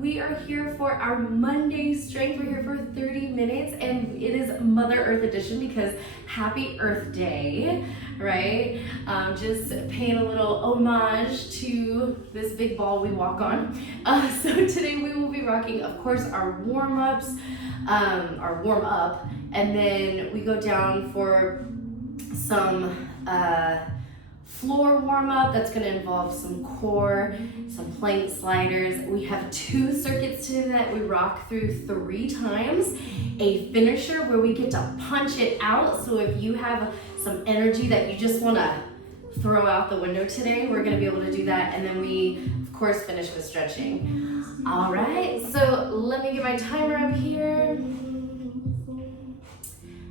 we are here for our Monday strength. We're here for 30 minutes and it is Mother Earth edition because happy Earth Day, right? Just paying a little homage to this big ball we walk on. So today we will be rocking, of course, our warm-ups, our warm-up, and then we go down for some floor warm-up that's going to involve some core, some plank sliders. We have 2 circuits today that we rock through 3 times. A finisher where we get to punch it out. So if you have some energy that you just want to throw out the window today, we're going to be able to do that. And then we, of course, finish with stretching. All right, so let me get my timer up here. Boom,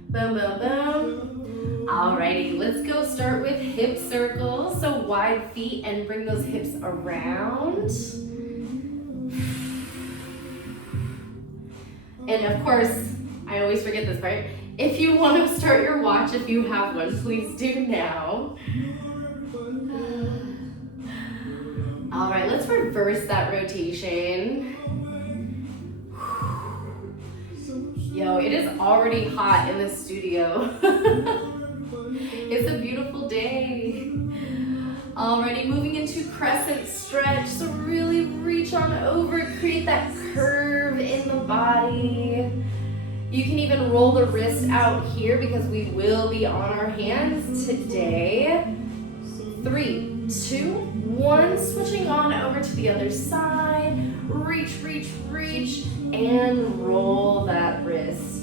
boom, boom. Alrighty, let's go start with hip circles. So wide feet and bring those hips around. And of course, I always forget this part. If you want to start your watch, if you have one, please do now. All right, let's reverse that rotation. Yo, it is already hot in the studio. It's a beautiful day. Alrighty, moving into crescent stretch. So really reach on over, create that curve in the body. You can even roll the wrist out here because we will be on our hands today. 3, 2, 1, switching on over to the other side. Reach, reach, reach, and roll that wrist.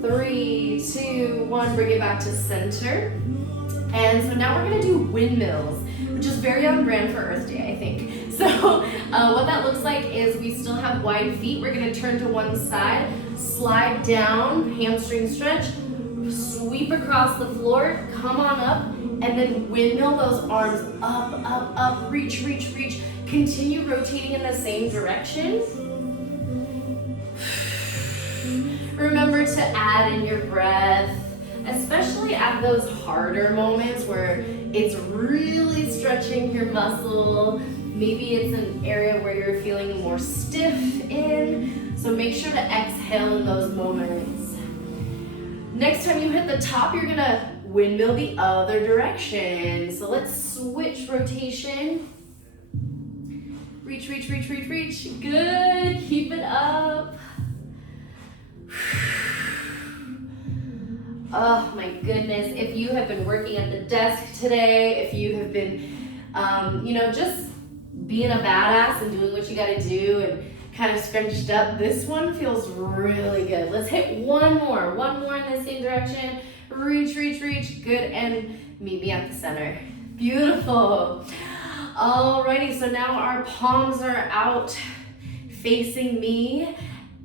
3, 2, 1, bring it back to center. And so now we're gonna do windmills, which is very on brand for Earth Day, I think. So what that looks like is we still have wide feet. We're gonna turn to one side, slide down, hamstring stretch, sweep across the floor, come on up, and then windmill those arms up, up, up, reach, reach, reach. Continue rotating in the same direction. Remember to add in your breath, especially at those harder moments where it's really stretching your muscle. Maybe it's an area where you're feeling more stiff in, so make sure to exhale in those moments. Next time you hit the top, you're gonna windmill the other direction. So let's switch rotation. Reach, reach, reach, reach, reach. Good, keep it up. Oh my goodness, if you have been working at the desk today, if you have been, just being a badass and doing what you gotta do and kind of scrunched up, this one feels really good. Let's hit one more in the same direction. Reach, reach, reach, good, and meet me at the center. Beautiful. Alrighty, so now our palms are out facing me.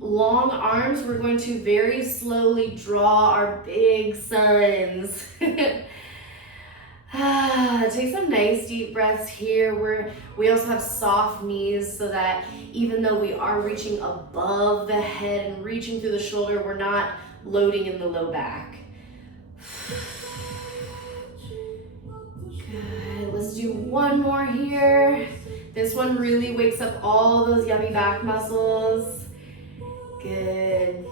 Long arms, we're going to very slowly draw our big suns. Take some nice deep breaths here. We also have soft knees so that even though we are reaching above the head and reaching through the shoulder, we're not loading in the low back. Good, let's do one more here. This one really wakes up all those yummy back muscles. Good.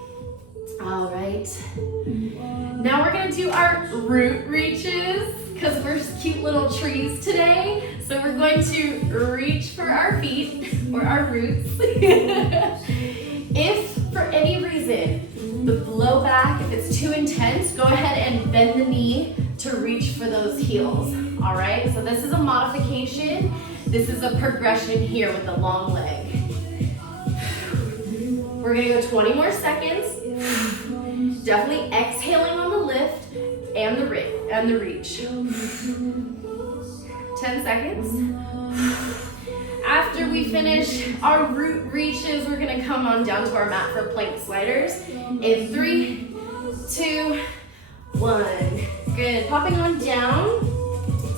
All right. Now we're gonna do our root reaches because we're cute little trees today. So we're going to reach for our feet or our roots. If for any reason the low back, if it's too intense, go ahead and bend the knee to reach for those heels. All right. So this is a modification. This is a progression here with the long leg. We're gonna go 20 more seconds. Definitely exhaling on the lift and the reach. 10 seconds. After we finish our root reaches, we're gonna come on down to our mat for plank sliders. In 3, 2, 1. Good, popping on down.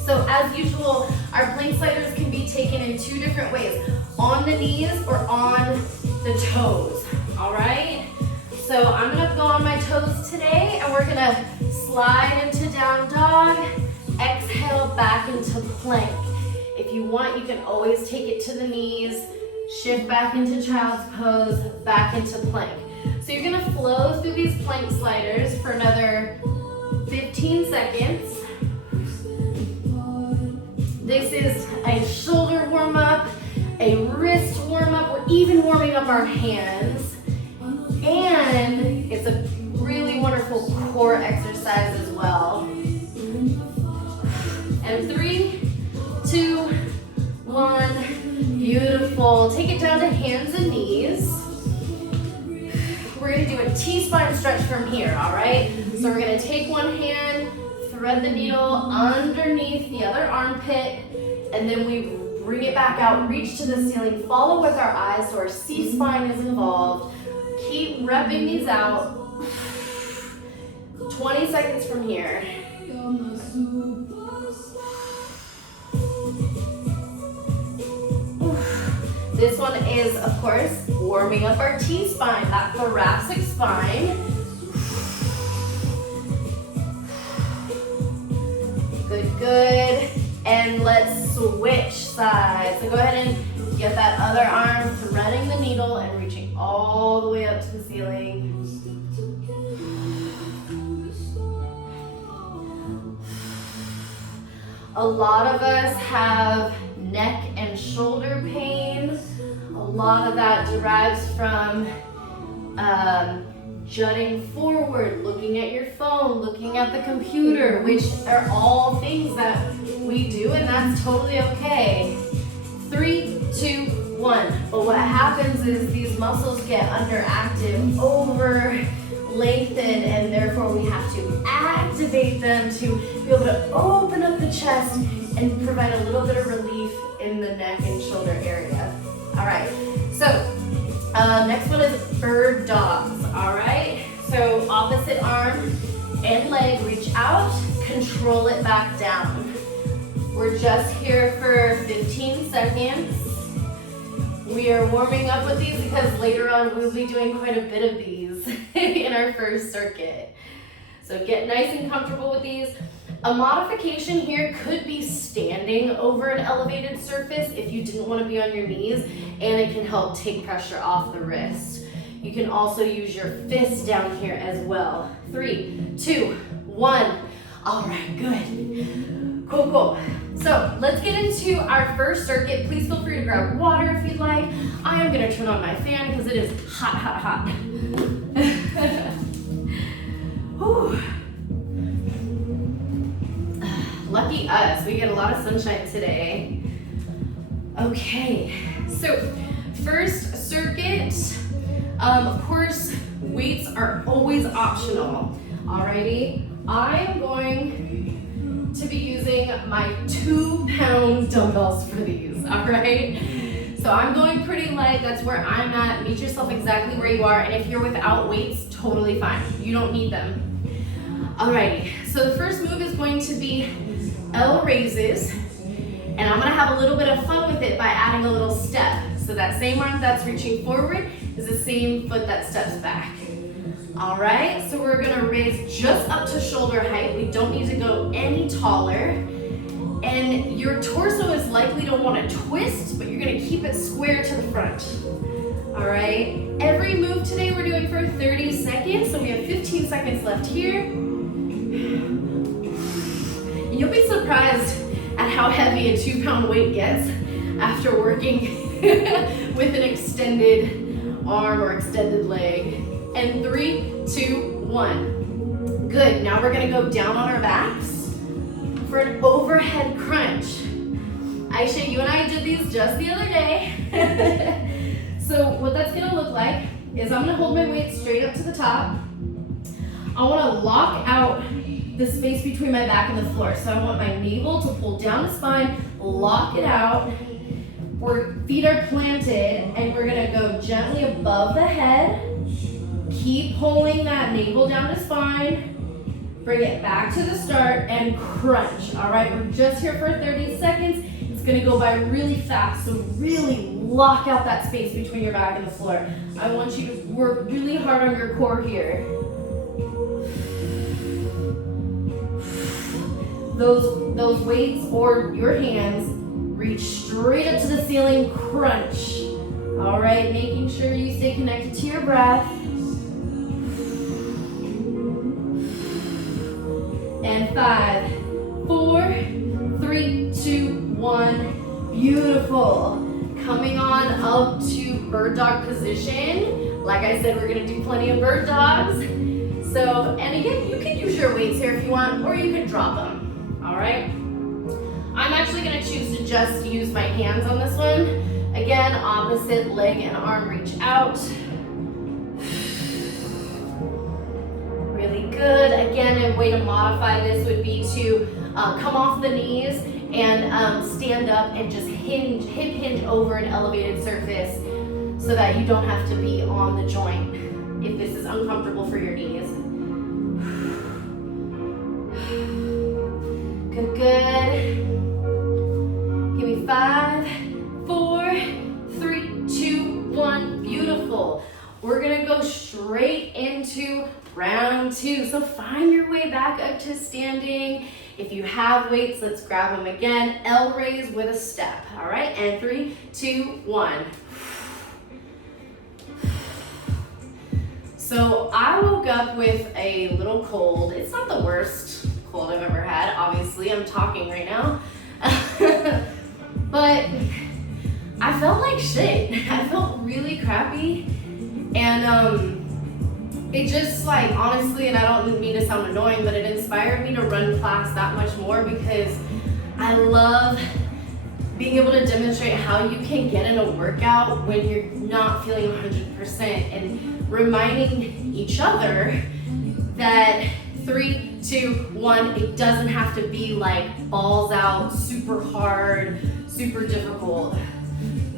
So as usual, our plank sliders can be taken in 2 different ways, on the knees or on the toes, all right? So I'm gonna go on my toes today and we're gonna slide into down dog, exhale back into plank. If you want, you can always take it to the knees, shift back into child's pose, back into plank. So you're gonna flow through these plank sliders for another 15 seconds. This is a shoulder warm up, a wrist warm up. We're even warming up our hands. And it's a really wonderful core exercise as well. And 3, 2, 1, beautiful. Take it down to hands and knees. We're gonna do a T-spine stretch from here, all right? So we're gonna take one hand, thread the needle underneath the other armpit, and then we bring it back out, reach to the ceiling, follow with our eyes so our C-spine is involved. Keep repping these out. 20 seconds from here. This one is, of course, warming up our T-spine, that thoracic spine. Good, good. And let's switch sides. So go ahead and get that other arm threading the needle and reaching all the way up to the ceiling. A lot of us have neck and shoulder pain. A lot of that derives from jutting forward, looking at your phone, looking at the computer, which are all things that we do, and that's totally okay. 3, 2, 1. But what happens is these muscles get underactive, over lengthened, and therefore we have to activate them to be able to open up the chest and provide a little bit of relief in the neck and shoulder area. All right, so next one is bird dogs, all right? So opposite arm and leg, reach out, control it back down. We're just here for 15 seconds. We are warming up with these because later on we'll be doing quite a bit of these in our first circuit. So get nice and comfortable with these. A modification here could be standing over an elevated surface if you didn't want to be on your knees, and it can help take pressure off the wrist. You can also use your fists down here as well. 3, 2, 1. All right, good. Cool, cool. So let's get into our first circuit. Please feel free to grab water if you'd like. I am gonna turn on my fan because it is hot, hot, hot. Whew. Lucky us, we get a lot of sunshine today. Okay, so first circuit, of course, weights are always optional. Alrighty, I am going to be using my 2-pound dumbbells for these, all right? So I'm going pretty light, that's where I'm at. Meet yourself exactly where you are, and if you're without weights, totally fine. You don't need them. Alrighty, so the first move is going to be L raises, and I'm gonna have a little bit of fun with it by adding a little step. So that same arm that's reaching forward is the same foot that steps back. All right, so we're gonna raise just up to shoulder height. We don't need to go any taller. And your torso is likely to wanna twist, but you're gonna keep it square to the front. All right, every move today we're doing for 30 seconds, so we have 15 seconds left here. You'll be surprised at how heavy a 2-pound weight gets after working with an extended arm or extended leg. And 3, 2, 1. Good, now we're gonna go down on our backs for an overhead crunch. Aisha, you and I did these just the other day. So what that's gonna look like is I'm gonna hold my weight straight up to the top. I wanna lock out the space between my back and the floor. So I want my navel to pull down the spine, lock it out. Our feet are planted, and we're gonna go gently above the head. Keep pulling that navel down the spine. Bring it back to the start and crunch. All right, we're just here for 30 seconds. It's gonna go by really fast, so really lock out that space between your back and the floor. I want you to work really hard on your core here. those weights or your hands, reach straight up to the ceiling, crunch. All right, making sure you stay connected to your breath. And 5, 4, 3, 2, 1. Beautiful. Coming on up to bird dog position. Like I said, we're gonna do plenty of bird dogs. So, and again, you can use your weights here if you want, or you can drop them, all right? I'm actually gonna choose to just use my hands on this one. Again, opposite leg and arm reach out. Really good. Again, a way to modify this would be to come off the knees and stand up and just hip hinge over an elevated surface so that you don't have to be on the joint if this is uncomfortable for your knees. Good, good. Give me 5, 4, 3, 2, 1. Beautiful. We're gonna go straight into round 2. So find your way back up to standing. If you have weights, let's grab them again. L raise with a step, all right? And 3, 2, 1. So I woke up with a little cold. It's not the worst cold I've ever had. Obviously, I'm talking right now. But I felt like shit. I felt really crappy. And it just like, honestly, and I don't mean to sound annoying, but it inspired me to run class that much more because I love being able to demonstrate how you can get in a workout when you're not feeling 100% and reminding each other that 3, 2, 1, it doesn't have to be like balls out, super hard, super difficult.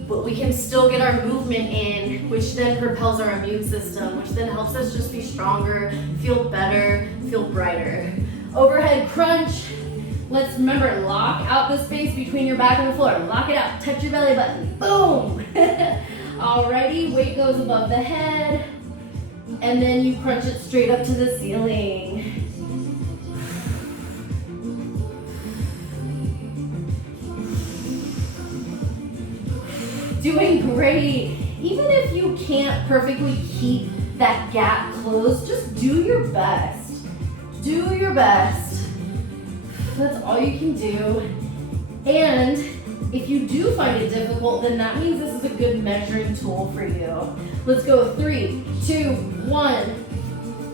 But we can still get our movement in, which then propels our immune system, which then helps us just be stronger, feel better, feel brighter. Overhead crunch. Let's remember, lock out the space between your back and the floor. Lock it out, touch your belly button, boom. Alrighty, weight goes above the head, and then you crunch it straight up to the ceiling. Doing great. Even if you can't perfectly keep that gap closed, just do your best. Do your best. That's all you can do. And if you do find it difficult, then that means this is a good measuring tool for you. Let's go 3, 2, 1.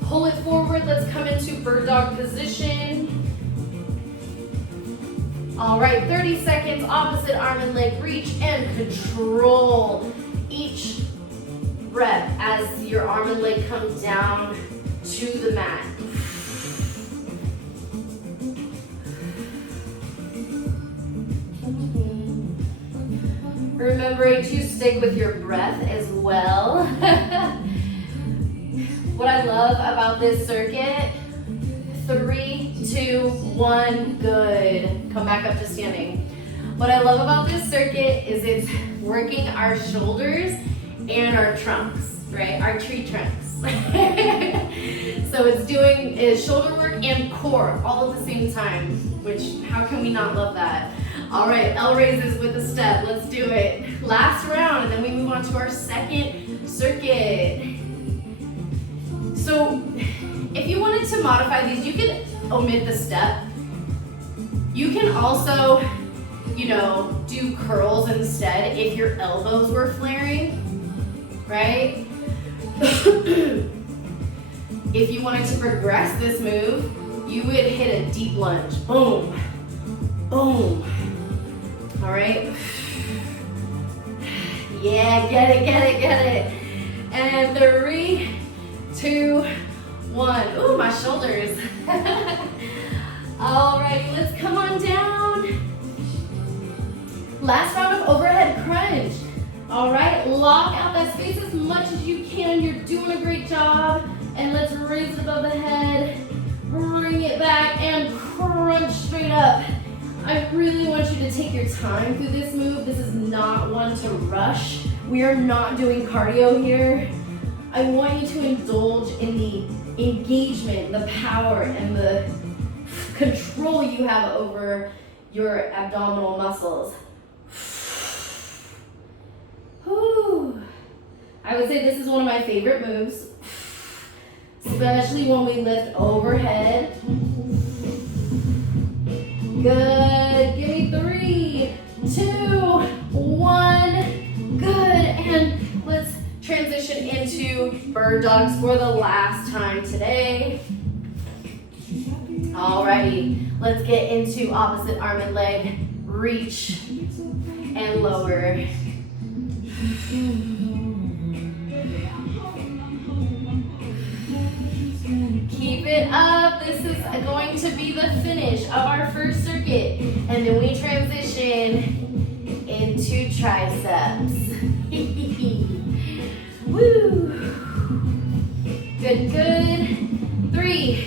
Pull it forward. Let's come into bird dog position. All right, 30 seconds, opposite arm and leg reach, and control each rep as your arm and leg come down to the mat. Remembering to stick with your breath as well. What I love about this circuit, 3, 2, 1, good. Come back up to standing. What I love about this circuit is it's working our shoulders and our trunks, right? Our tree trunks. So it's doing shoulder work and core all at the same time, which how can we not love that? All right, L raises with a step. Let's do it. Last round, and then we move on to our second circuit. So if you wanted to modify these, you can omit the step. You can also, do curls instead if your elbows were flaring, right? If you wanted to progress this move, you would hit a deep lunge. Boom, boom. All right. Yeah, get it. And 3, 2, 1. Ooh, my shoulders. Alrighty, let's come on down. Last round of overhead crunch. All right, lock out that space as much as you can. You're doing a great job. And let's raise it above the head. Bring it back and crunch straight up. I really want you to take your time through this move. This is not one to rush. We are not doing cardio here. I want you to indulge in the engagement, the power, and the control you have over your abdominal muscles. Whew. I would say this is one of my favorite moves, especially when we lift overhead. Good. Give me 3, 2, 1. Good. And let's transition into bird dogs for the last time today. Alrighty, let's get into opposite arm and leg, reach and lower. Keep it up. This is going to be the finish of our first circuit, and then we transition into triceps. Woo! Good, good. 3,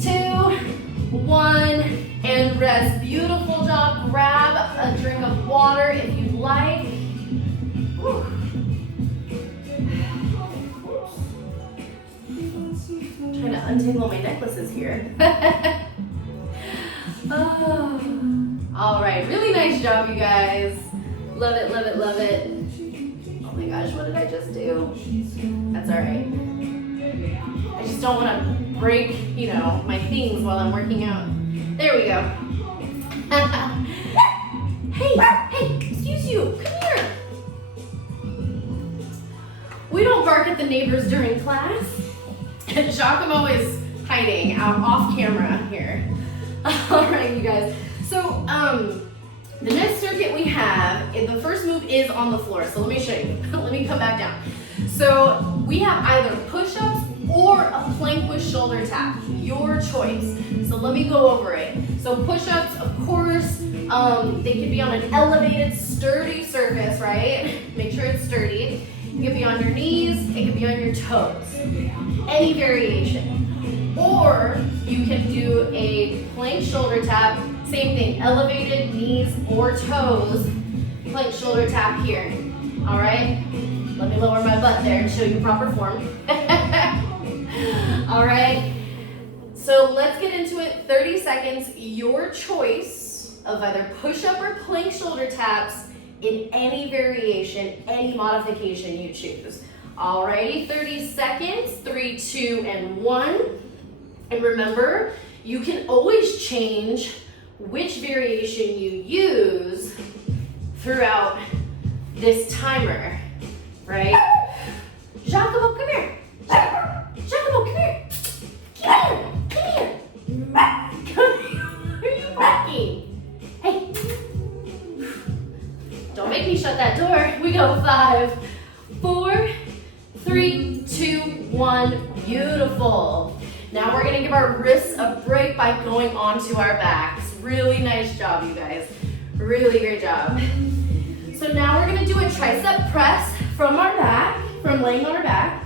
2, 1, and rest. Beautiful job. Grab a drink of water if you'd like. Woo. Trying to untangle my necklaces here. Oh. All right, really nice job, you guys. Love it, love it, love it. Oh my gosh, what did I just do? That's all right. I just don't want to break, you know, my things while I'm working out. There we go. Hey, excuse you, come here. We don't bark at the neighbors during class. Giacomo is hiding out off camera here. All right, you guys. So, the next circuit we have, the first move is on the floor. So let me show you. Let me come back down. So we have either push-ups or a plank with shoulder tap, your choice. So let me go over it. So push-ups, of course, they could be on an elevated, sturdy surface, right? Make sure it's sturdy. It could be on your knees, it could be on your toes. Any variation. Or you can do a plank shoulder tap, same thing, elevated knees or toes, plank shoulder tap here. All right? Let me lower my butt there and show you proper form. All right? So let's get into it. 30 seconds, your choice of either push-up or plank shoulder taps in any variation, any modification you choose. Alrighty, 30 seconds, 3, 2, and 1. And remember, you can always change which variation you use throughout this timer, right? Giacomo, come here. Giacomo, come here. Come here. Come here. Where are you barking? Hey. Don't make me shut that door. We go 5, 4, 3, 2, 1. Beautiful. Now we're gonna give our wrists a break by going onto our backs. Really nice job, you guys. Really great job. So now we're gonna do a tricep press from our back, from laying on our back.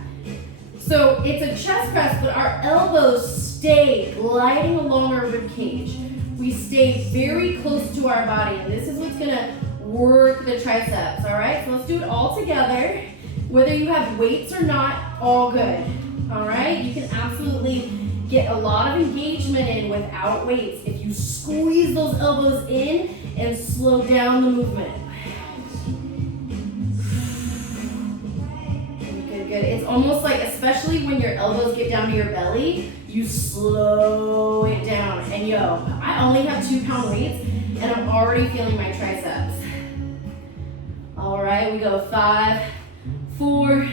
So it's a chest press, but our elbows stay gliding along our rib cage. We stay very close to our body, and this is what's gonna work the triceps, all right? So let's do it all together. Whether you have weights or not, all good, all right? You can absolutely get a lot of engagement in without weights if you squeeze those elbows in and slow down the movement. Good, good. It's almost like, especially when your elbows get down to your belly, you slow it down. And yo, I only have 2-pound weights and I'm already feeling my triceps. All right, we go 5, 4,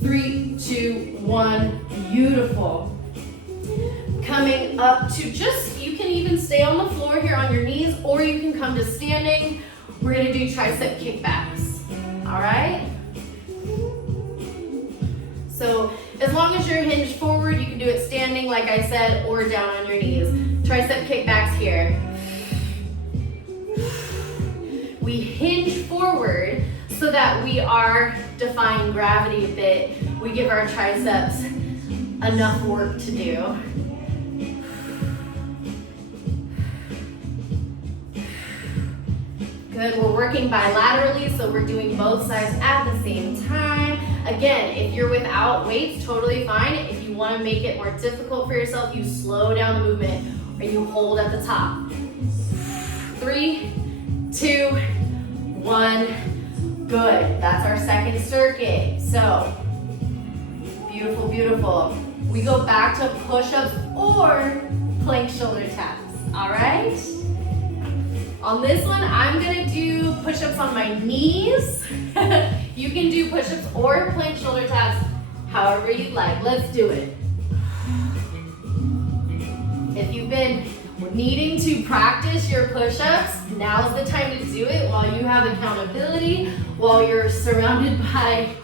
3, 2, 1. Beautiful. Coming up to you can even stay on the floor here on your knees, or you can come to standing. We're gonna do tricep kickbacks, all right? So as long as you're hinged forward, you can do it standing, like I said, or down on your knees. Tricep kickbacks here. We hinge forward so that we are defying gravity a bit. We give our triceps enough work to do. Good, we're working bilaterally, so we're doing both sides at the same time. Again, if you're without weights, totally fine. If you want to make it more difficult for yourself, you slow down the movement. and you hold at the top. 3, 2, 1. Good. That's our second circuit. So, beautiful, beautiful. We go back to push-ups or plank shoulder taps. All right? On this one, I'm gonna do push-ups on my knees. You can do push-ups or plank shoulder taps, however you'd like. Let's do it. If you've been needing to practice your push-ups, now's the time to do it while you have accountability, while you're surrounded by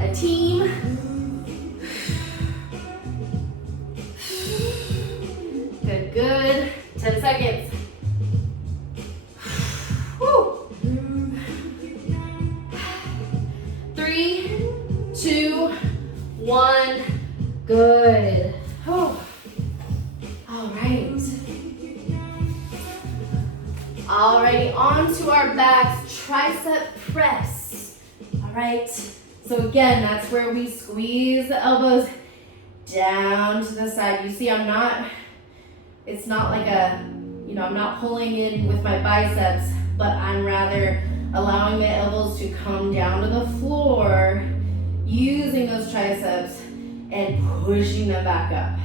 a team. Good, good. 10 seconds. Woo. 3, 2, 1. Good. Whew. All right. Alrighty, on to our backs, tricep press. All right. So again, that's where we squeeze the elbows down to the side. You see, it's not like I'm not pulling in with my biceps, but I'm rather allowing my elbows to come down to the floor, using those triceps and pushing them back up.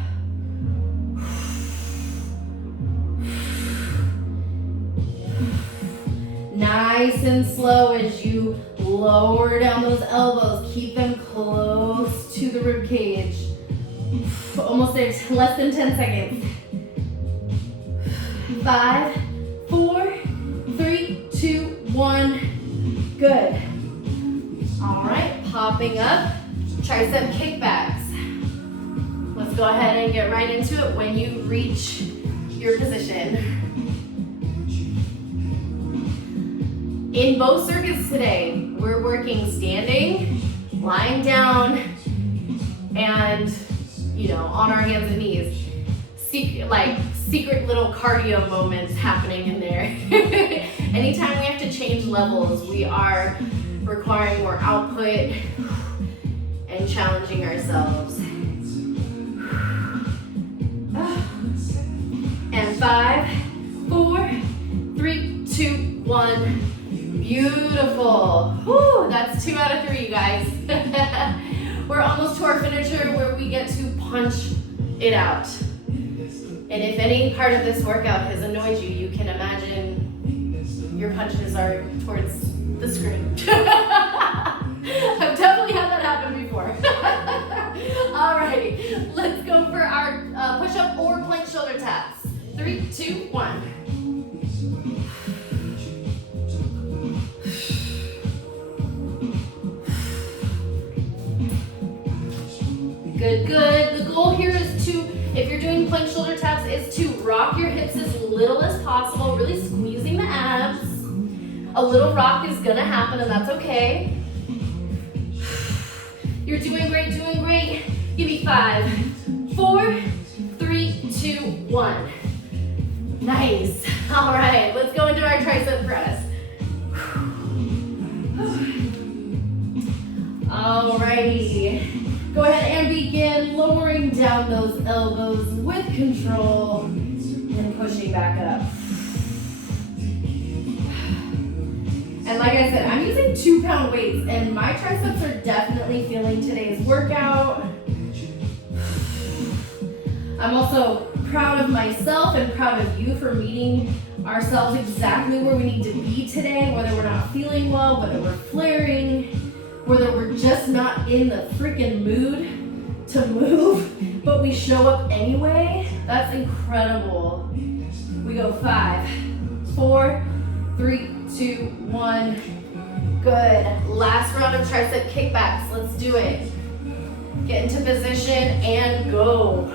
Nice and slow as you lower down those elbows. Keep them close to the rib cage. Almost there, less than 10 seconds. 5, 4, 3, 2, 1. Good. All right, popping up, tricep kickbacks. Let's go ahead and get right into it when you reach your position. In both circuits today, we're working standing, lying down, and on our hands and knees. Secret little cardio moments happening in there. Anytime we have to change levels, we are requiring more output and challenging ourselves. And 5, 4, 3, 2, 1. Beautiful. Whew, that's 2 out of 3, you guys. We're almost to our finisher where we get to punch it out. And if any part of this workout has annoyed you, you can imagine your punches are towards the screen. I've definitely had that happen before. Alrighty, let's go for our push-up or plank shoulder taps. 3, 2, 1. Good, good. The goal here is to, if you're doing plank shoulder taps, is to rock your hips as little as possible, really squeezing the abs. A little rock is gonna happen, and that's okay. You're doing great, doing great. Give me 5, 4, 3, 2, 1. Nice. All right, let's go into our tricep press. All righty. Go ahead and begin lowering down those elbows with control and pushing back up. And like I said, I'm using 2-pound weights, and my triceps are definitely feeling today's workout. I'm also proud of myself and proud of you for meeting ourselves exactly where we need to be today, whether we're not feeling well, whether we're flaring, whether we're just not in the freaking mood to move, but we show up anyway. That's incredible. We go 5, 4, 3, 2, 1. Good. Last round of tricep kickbacks. Let's do it. Get into position and go.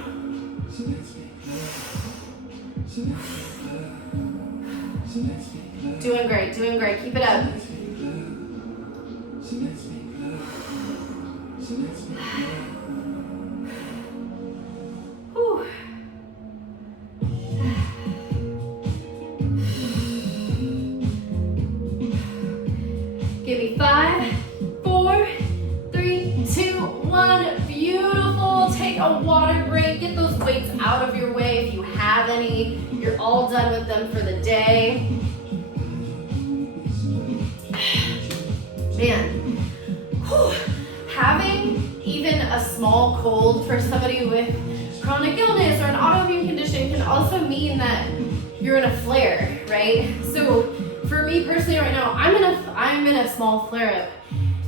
Doing great, doing great. Keep it up. Whew. Give me 5, 4, 3, 2, 1. Beautiful. Take a water break. Get those weights out of your way if you have have any. You're all done with them for the day. Man, whew. Having even a small cold for somebody with chronic illness or an autoimmune condition can also mean that you're in a flare, right? So for me personally right now, I'm in a small flare up.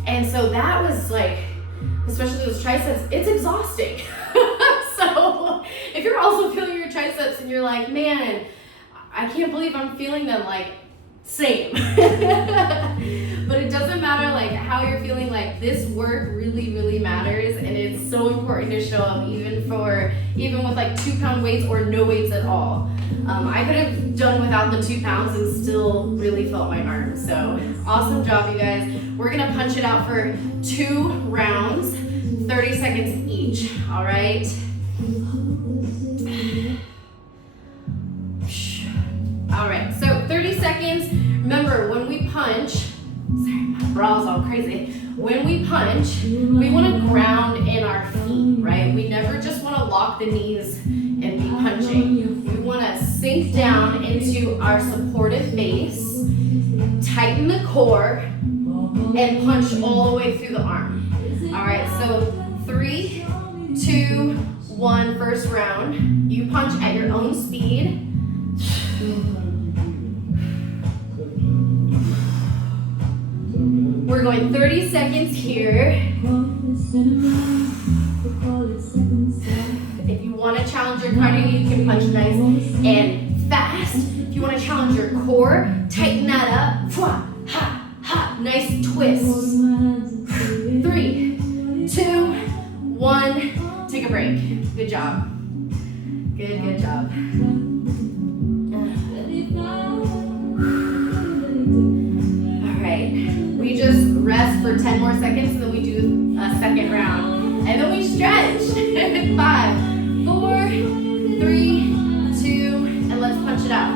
And so that was like, especially those triceps, it's exhausting. So if you're also feeling your triceps and you're like, man, I can't believe I'm feeling them, like, same. But it doesn't matter like how you're feeling, like this work really matters, and it's so important to show up even with like 2-pound weights or no weights at all. I could have done without the 2 pounds and still really felt my arms. So awesome job, you guys. We're gonna punch it out for 2 rounds, 30 seconds each, all right? All right, so 30 seconds. Remember, when we punch, sorry, my bra's all crazy. When we punch, we wanna ground in our feet, right? We never just wanna lock the knees and be punching. We wanna sink down into our supportive base, tighten the core, and punch all the way through the arm. All right, so 3, 2, 1, first round. You punch at your own speed. We're going 30 seconds here. If you want to challenge your cardio, you can punch nice and fast. If you want to challenge your core, tighten that up. Fwa, ha, ha. Nice twist. 3, 2, 1. Take a break. Good job. Good job. We just rest for 10 more seconds, and then we do a second round. And then we stretch. 5, 4, 3, 2, and let's punch it out.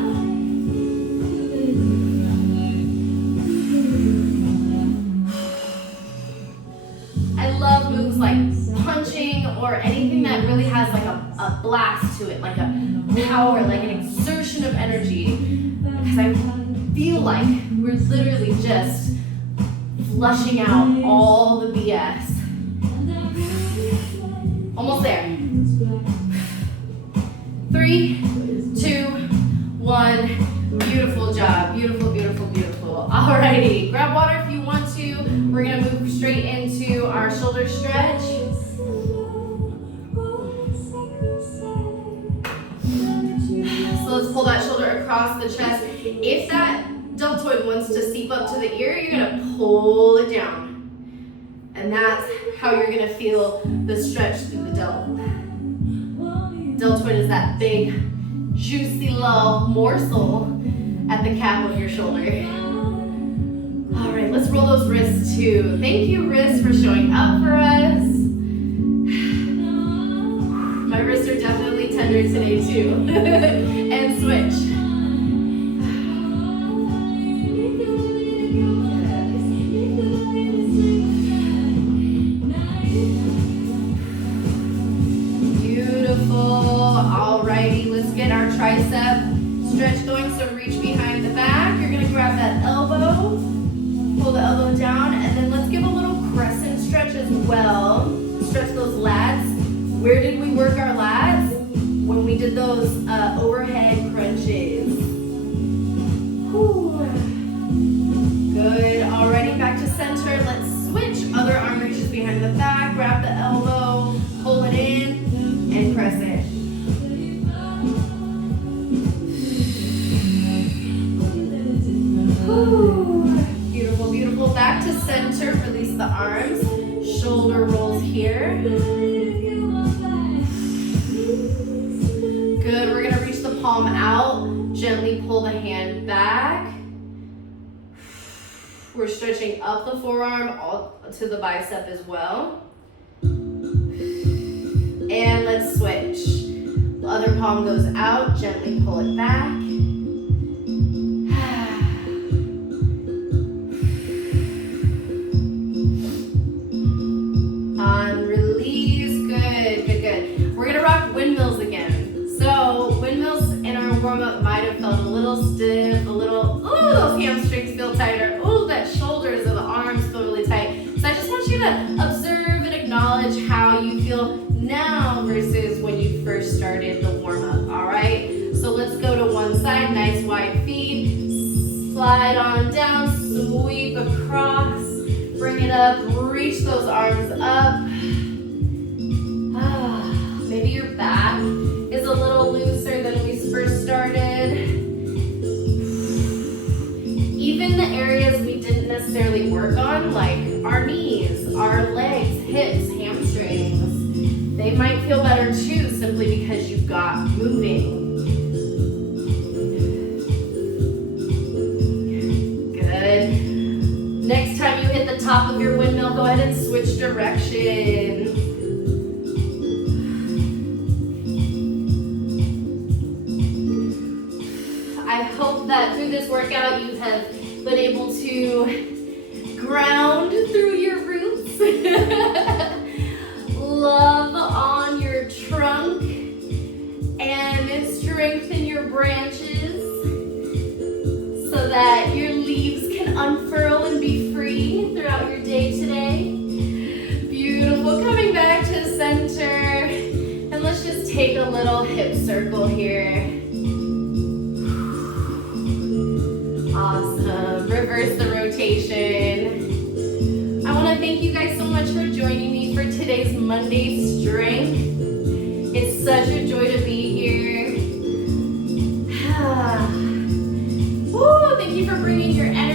I love moves like punching or anything that really has like a blast to it, like a power, like an exertion of energy. Because I feel like we're literally just flushing out all the BS. Almost there. 3, 2, 1. Beautiful job. Beautiful. Alrighty, grab water if you want to. We're gonna move straight into our shoulder stretch. So let's pull that shoulder across the chest. If that deltoid wants to seep up to the ear, you're gonna pull it down. And that's how you're gonna feel the stretch through the delt. Deltoid is that big, juicy little morsel at the cap of your shoulder. All right, let's roll those wrists too. Thank you, wrists, for showing up for us. My wrists are definitely tender today too. And switch. Tricep stretch going, so reach behind the back. You're gonna grab that elbow, pull the elbow down, and then let's give a little crescent stretch as well. Stretch those lats. Where did we work our lats? When we did those overhead crunches. Whew. Good, already back to center. Let's switch. Other arm reaches behind the back, grab the elbow, pull it in, and press it. Beautiful. Back to center. Release the arms. Shoulder rolls here. Good. We're gonna reach the palm out. Gently pull the hand back. We're stretching up the forearm all to the bicep as well. And let's switch. The other palm goes out. Gently pull it back. Windmills again. So windmills those hamstrings feel tighter. Oh, that shoulders or the arms feel really tight. So I just want you to observe and acknowledge how you feel now versus when you first started the warm-up, all right? So let's go to one side, nice wide feet. Slide on down, sweep across, bring it up, reach those arms up. Maybe your back is a little looser than we first started. Even the areas we didn't necessarily work on, like our knees, our legs, hips, hamstrings, they might feel better too, simply because you got moving. Good. Next time you hit the top of your windmill, go ahead and switch direction. I hope that through this workout you have been able to ground through your roots, love on your trunk, and strengthen your branches so that your leaves can unfurl and be free throughout your day today. Beautiful. Coming back to center, and let's just take a little hip circle here. Awesome. Reverse the rotation. I want to thank you guys so much for joining me for today's Monday Strength. It's such a joy to be here. Woo, thank you for bringing your energy.